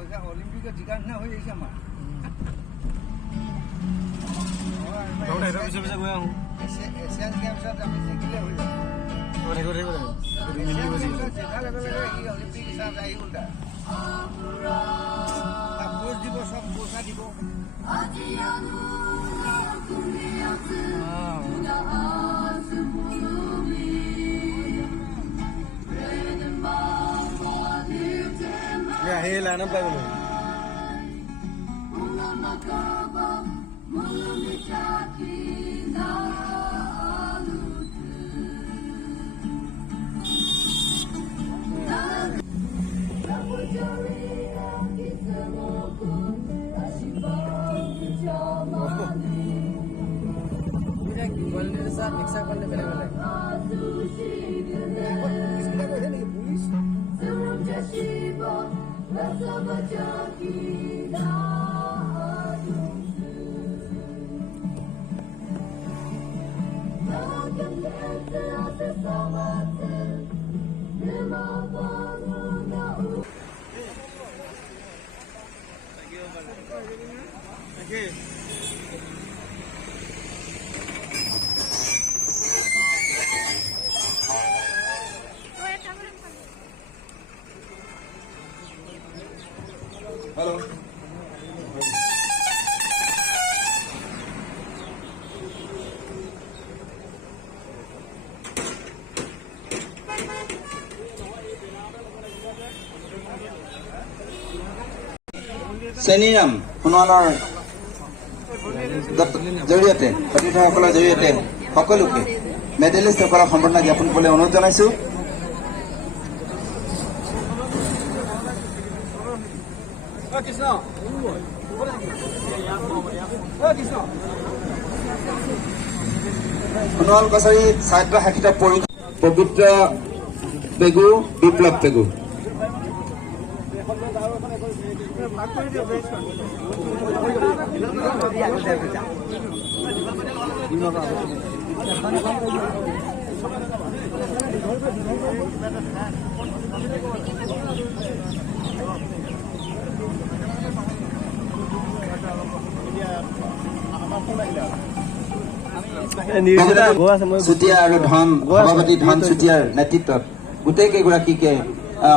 অলিম্পিকের জিকার না হয়ে গেছে আমার এছিয়ান গেমছত আমি জিকিলে হৈ যাব অলিম্পিক হিচাপ আহি গ'ল পোজ দিব সব পইচা দিব Hey, Lana Pavlo. Hello. Cheniram সোণোৱালৰ জৰিয়তে সতীৰ্থসকলৰ জৰিয়তে সকলোকে মেডেলিষ্টসকলক সম্বৰ্ধনা জ্ঞাপন কৰিবলৈ অনুৰোধ জনাইছো। সোণোৱাল কছাৰী ছাত্ৰ শাখিত পবিত্ৰ পেগু বিপ্লৱ পেগু চুতীয়া আৰু ধন সভাপতি ধন চুতীয়াৰ নেতৃত্বত গোটেই কেইগৰাকীকে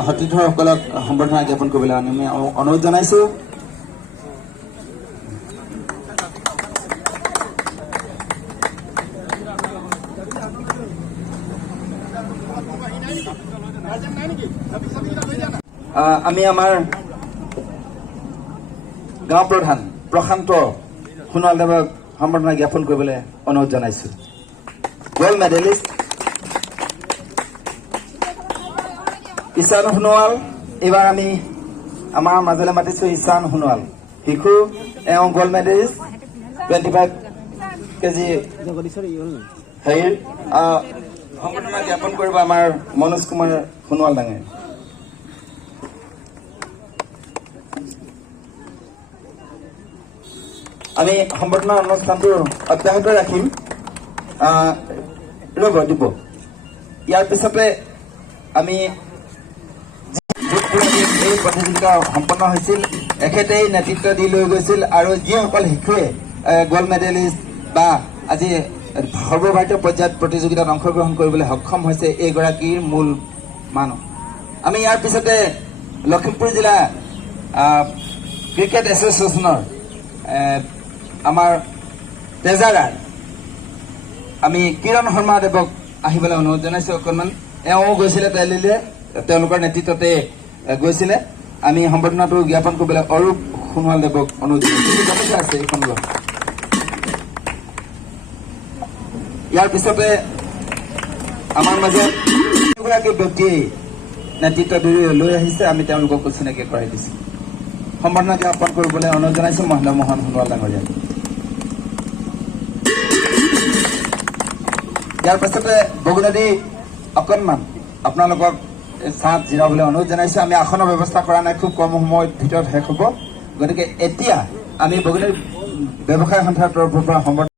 সতীৰ্থসকলক সম্বৰ্ধনা জ্ঞাপন কৰিবলৈ আমি অনুৰোধ জনাইছো। আমি আমাৰ গাঁও প্ৰধান প্ৰশান্ত সোণোৱাল দেৱক সম্বৰ্ধনা জ্ঞাপন কৰিবলৈ অনুৰোধ জনাইছো। গ'ল্ড মেডেলিষ্ট ঈশান সোণোৱাল, এইবাৰ আমি আমাৰ মাজলৈ মাতিছো ঈশান সোণোৱাল, শিশু এওঁ গ'ল্ড মেডেলিষ্ট 25 কেজি হেৰিৰ সম্বৰ্ধনা জ্ঞাপন কৰিব আমাৰ মনোজ কুমাৰ সোণোৱাল ডাঙে। আমি সম্বৰ্ধনা অনুষ্ঠানটো অব্যাহত ৰাখিম। ৰ'ব দিব ইয়াৰ পিছতে আমি এই প্ৰতিযোগিতা সম্পন্ন হৈছিল, এখেতেই নেতৃত্ব দি লৈ গৈছিল আৰু যিসকল শিশুৱে গ'ল্ড মেডেলিষ্ট বা আজি সৰ্বভাৰতীয় পৰ্যায়ত প্ৰতিযোগিতাত অংশগ্ৰহণ কৰিবলৈ সক্ষম হৈছে এইগৰাকীৰ মূল মানুহ। আমি ইয়াৰ পিছতে লখিমপুৰ জিলা ক্ৰিকেট এছ'চিয়েশ্যনৰ আমাৰ ট্ৰেজাৰাৰ আমি কিৰণ শৰ্মা দেৱক আহিবলৈ অনুৰোধ জনাইছো। অকণমান এওঁ গৈছিলে দিল্লীলৈ, তেওঁলোকৰ নেতৃত্বতে গৈছিলে। আমি সম্বৰ্ধনাটো জ্ঞাপন কৰিবলৈ অৰূপ সোণোৱাল দেৱক অনুৰোধ জনাইছো। আছে এইখন ইয়াৰ পিছতে আমাৰ মাজত এগৰাকী ব্যক্তিয়ে নেতৃত্ব লৈ আহিছে, আমি তেওঁলোককো চিনাকি কৰাই দিছো। সম্বৰ্ধনা জ্ঞাপন কৰিবলৈ অনুৰোধ জনাইছো মহেন্দ্ৰ মোহন সোণোৱাল ডাঙৰীয়াক। ইয়াৰ পাছতে বগুনদী অকণমান আপোনালোকক চাহ জিৰাবলৈ অনুৰোধ জনাইছো। আমি আসনৰ ব্যৱস্থা কৰা নাই, খুব কম সময়ৰ ভিতৰত শেষ হ'ব। গতিকে এতিয়া আমি বগুনদী ব্যৱসায় সন্থাৰ তৰফৰ পৰা